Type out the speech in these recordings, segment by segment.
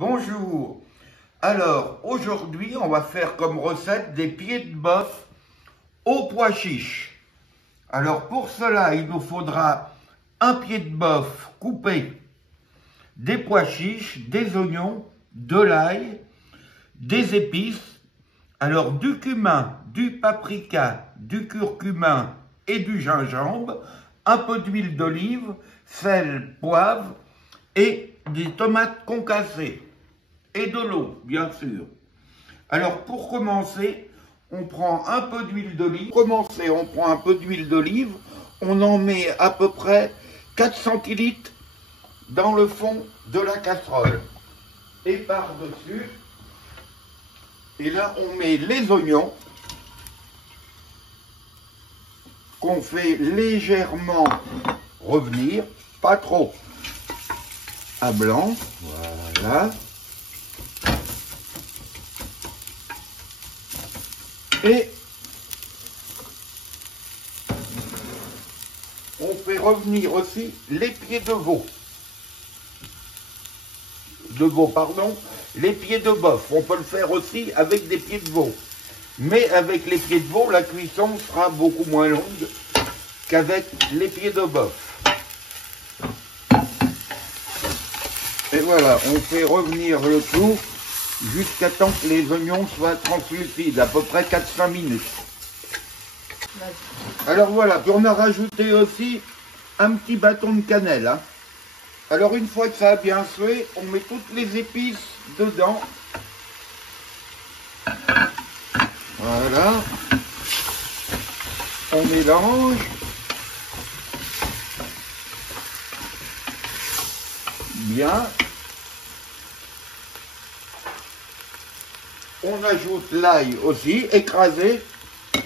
Bonjour. Alors, aujourd'hui, on va faire comme recette des pieds de bœuf au pois chiche. Alors, pour cela, il nous faudra un pied de bœuf coupé, des pois chiches, des oignons, de l'ail, des épices, alors du cumin, du paprika, du curcuma et du gingembre, un peu d'huile d'olive, sel, poivre et des tomates concassées. Et de l'eau, bien sûr. Alors, pour commencer, on prend un peu d'huile d'olive. On en met à peu près 4 centilitres dans le fond de la casserole. Et par-dessus, et là, on met les oignons qu'on fait légèrement revenir, pas trop, à blanc. Voilà. Et on fait revenir aussi les pieds de veau. Les pieds de bœuf. On peut le faire aussi avec des pieds de veau. Mais avec les pieds de veau, la cuisson sera beaucoup moins longue qu'avec les pieds de bœuf. Et voilà, on fait revenir le tout jusqu'à temps que les oignons soient translucides, à peu près 4-5 minutes. Alors voilà, puis on a rajouté aussi un petit bâton de cannelle. Hein. Alors une fois que ça a bien sué, on met toutes les épices dedans. Voilà. On mélange. Bien. On ajoute l'ail aussi, écrasé,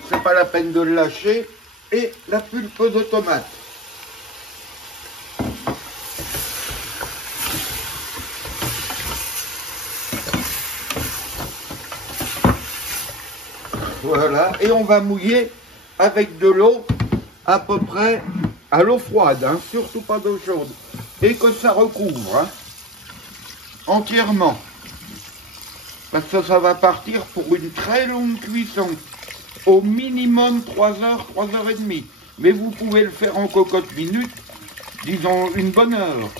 c'est pas la peine de le lâcher, et la pulpe de tomate. Voilà, et on va mouiller avec de l'eau à peu près à l'eau froide, hein, surtout pas d'eau chaude, et que ça recouvre hein, entièrement. Parce que ça va partir pour une très longue cuisson. Au minimum 3 heures, 3 heures et demie. Mais vous pouvez le faire en cocotte minute, disons une bonne heure.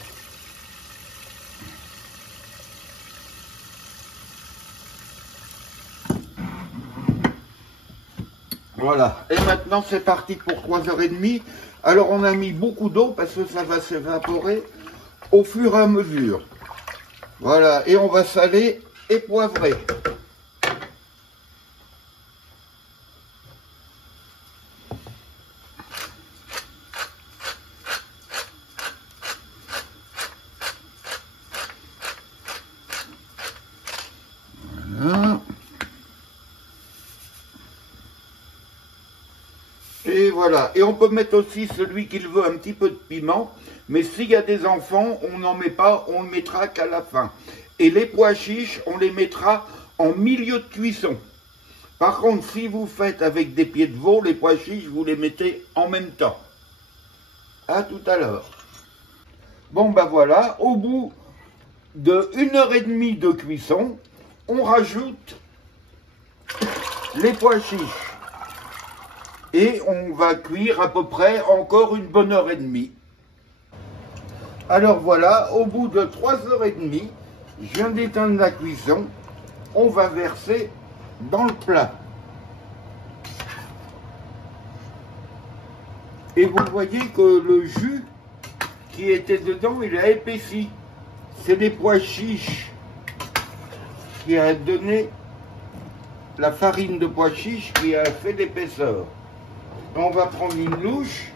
Voilà. Et maintenant c'est parti pour 3 heures et demie. Alors on a mis beaucoup d'eau parce que ça va s'évaporer au fur et à mesure. Voilà. Et on va saler et poivrer. Voilà. Et voilà. Et on peut mettre aussi celui qui veut un petit peu de piment. Mais s'il y a des enfants, on n'en met pas, on le mettra qu'à la fin. Et les pois chiches, on les mettra en milieu de cuisson. Par contre, si vous faites avec des pieds de veau, les pois chiches, vous les mettez en même temps. À tout à l'heure. Bon ben voilà, au bout de 1 heure et demie de cuisson, on rajoute les pois chiches. Et on va cuire à peu près encore une bonne heure et demie. Alors voilà, au bout de 3 heures et demie, je viens d'éteindre la cuisson, on va verser dans le plat. Et vous voyez que le jus qui était dedans, il a épaissi. C'est les pois chiches qui a donné la farine de pois chiches qui a fait l'épaisseur. On va prendre une louche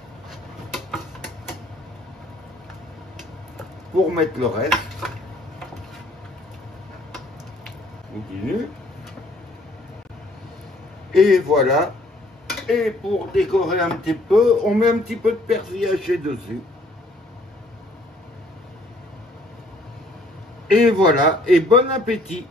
pour mettre le reste. Continue. Et voilà. Et pour décorer un petit peu, on met un petit peu de persil haché dessus. Et voilà. Et bon appétit.